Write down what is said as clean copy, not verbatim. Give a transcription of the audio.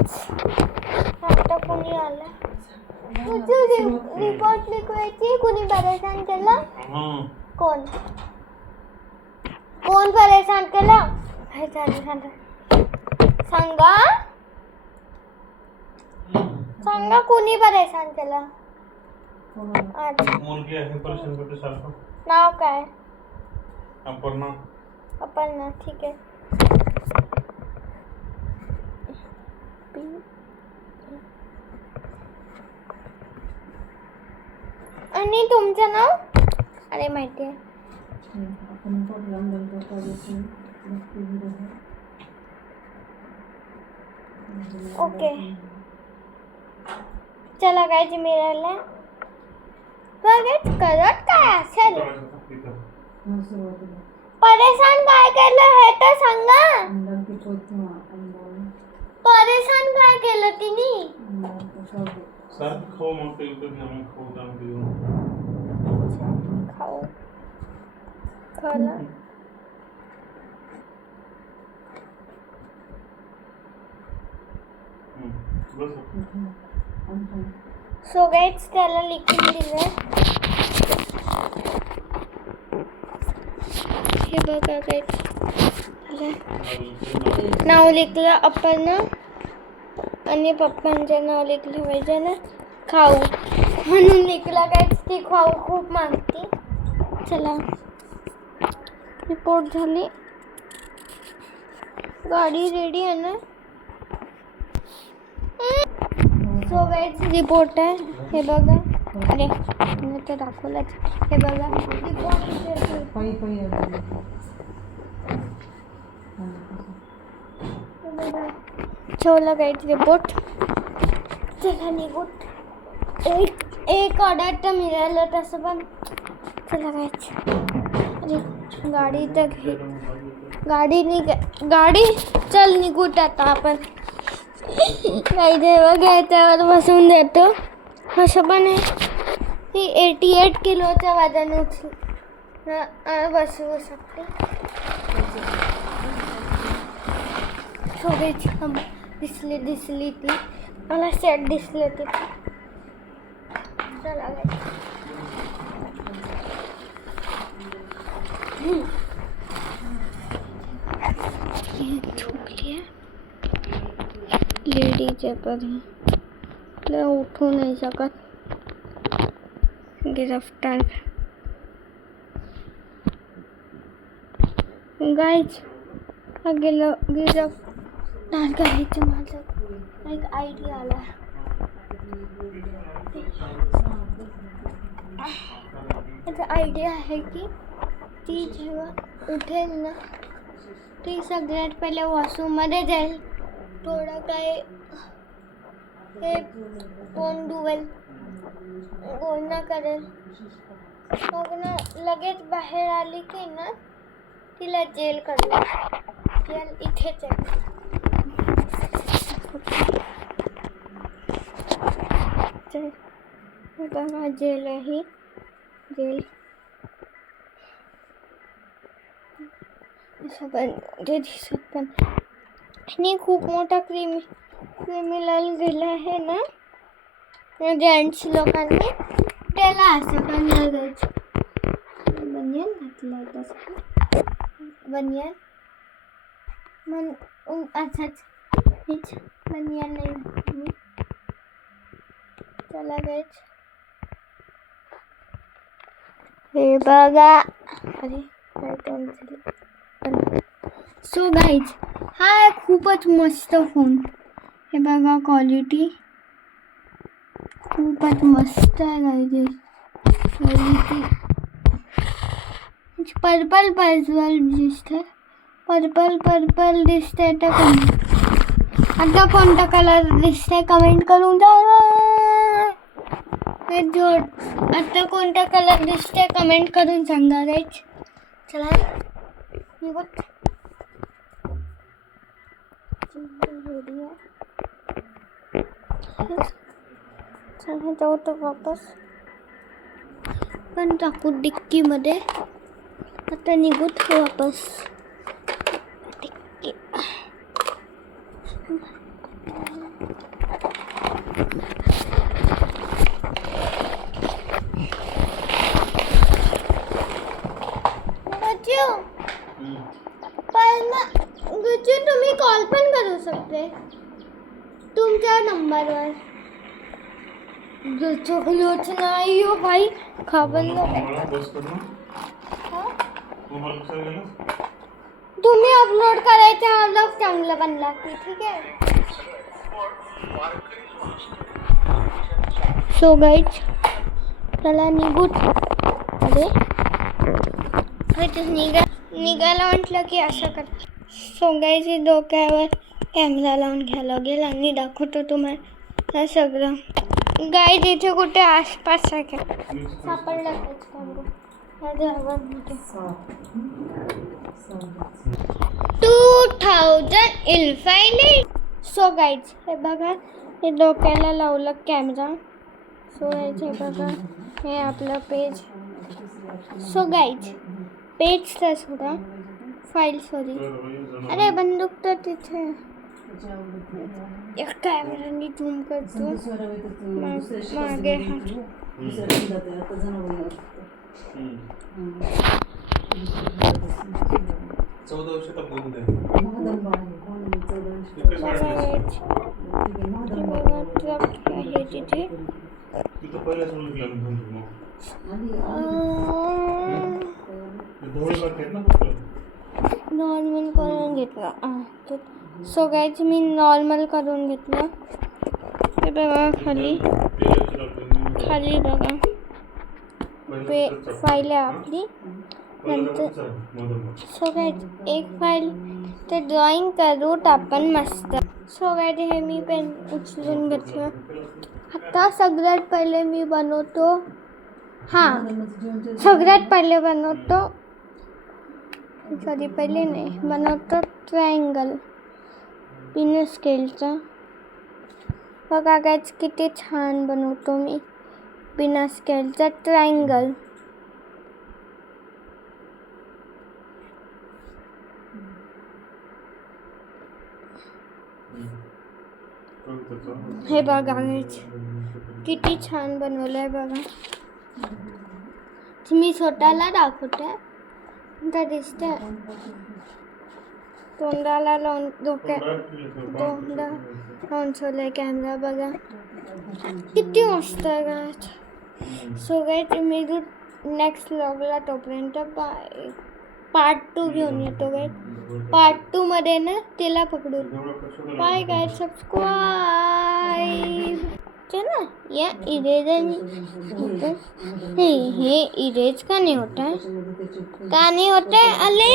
आता कोणी आला रिपोर्ट लिखवायची कोणी परेशान केलं कोण कोण परेशान केलं हे सांगा सांगा कोणी परेशान केलं मुलगी आहे परेशान करते सारखं नाव काय अपर्णा ठीक आहे आणि तुमचं नाव अरे माहिती आहे ओके चला काय मिळालं करत काय असेल परेशान काय केलं हे तर सांगा परेशान काय केलं तिने खाऊ मागते खाऊ खाला सो गाइस त्याला लिखून दिलं हे बघा गाइस नाव लिखलं आपण आणि पप्पांचं नाव लिखलं पाहिजे ना खाऊ म्हणून लिखलं गाइस ती खाऊ खूप मागते चला रिपोर्ट झाली गाडी रेडी आहे ना सो गाइस रिपोर्ट आहे हे बघा अरे मी तर दाखवलंच हे बघा ठेवलं गाइस रिपोर्ट चला निघूट एक ऑर्डर तर मिळालं तसं पण चला गाइस अरे गाडी तर घे गाडी चल निघूट आता आपण काही जेव्हा घ्यायच्यावर बसून देतो असं पण आहे ही 88 किलोचं वजन बसवू शकते शोभेची दिसली ती मला सेट दिसले ती चला लेडीज पर उठू नहीं सकत गिरफ्तार गाइस गेलं गिरफ्तार करायचं माझं एक आयडिया आला आयडिया आहे की ती जेव्हा उठेल ना ती सगळ्यात पहिले वॉशरूममध्ये जाईल थोडं काय हे तोंड धुवेल गोळणा करेल मग ना लगेच बाहेर आली की ना तिला जेल करू जेल इथेच आहे बघा जेल आहे जेल असं पण ते दिसत पण आणि खूप मोठा क्रिमिनल गेला आहे ना जेंट्स लोकांनी त्याला असं पण लागायचं बनियान घातलं तसं बनियान असंच हेच बनियान नाही घातली चला गाइस हे बघा अरे काय तोंड झालं सो गाइस हा आहे खूपच मस्त फोन हे बघा क्वालिटी खूपच मस्त आहे गाइस क्वालिटी पर्पल दिसते पर्पल दिसते आता कोणता कलर दिसते कमेंट करून आता कोणता कलर दिसते कमेंट करून सांगा गाइस चला निघत चला जाऊ तर वापस पण टाकू डिक्कीमध्ये आता निघूत वापस डिक्की गच्चू, पण गच्चू तुम्ही कॉल पण करू शकते तुमच्या नंबरवर. चॉकलेट नाही हो भाई, खाबन मला बस कर ना. मोबाईल कशाला गेलास? तुम्ही अपलोड करायचा व्लॉग चांगला बनला की ठीक आहे. सो गाईज चला निघूत. अरे निघायला म्हटलं की असं कर. सो गाईज डोक्यावर कॅमेरा लावून घ्या लागेल आणि दाखवतो तुम्हाला सगळं. गाईज इथे कुठे आसपास आहे का सापडलं तेच करू. 2011. सो गाईज हे बघा, हे डोक्याला लावलं कॅमेरा. सो गाईज हे बघा, हे आपलं पेज. सो गाईज पेजचा सोडा फाईल सॉरी. अरे बंदूक तर तिथे. एक कॅमेरानी झूम करतो मागे. नॉर्मल करून घेतलं. सो गाईज मी नॉर्मल करून घेतलं. हे बघा खाली खाली बघा फाईल आहे आपली. नंतर सो गाईज एक फाईल ते ड्रॉइंग करूत आपण मस्त. सो गाईज हे मी पेन उचलून घेतलं. आता सगळ्यात पहिले मी बनवतो पहिले नाही बनवतो ट्रायंगल बिना स्केलचा. बघा गाईज किती छान बनवतो मी बिना स्केलचा ट्रायंगल. हे बघा गाईज किती छान बनवलंय बघा. मी स्वतःला दाखवते तर दिसतंय. तोंडाला लावून तोंडा लावून ठेवलंय कॅमेरा. बघा किती मस्त आहे गाईज. सो गाईज मी नेक्स्ट व्लॉगला तोपर्यंत पार्ट 2 घेऊन येतो गाईज. पार्ट 2 मध्ये ना तिला पकडू. बाय गाईज, सबस्क्राईब चला. या इरेजर हे इरेज का नहीं होता है अले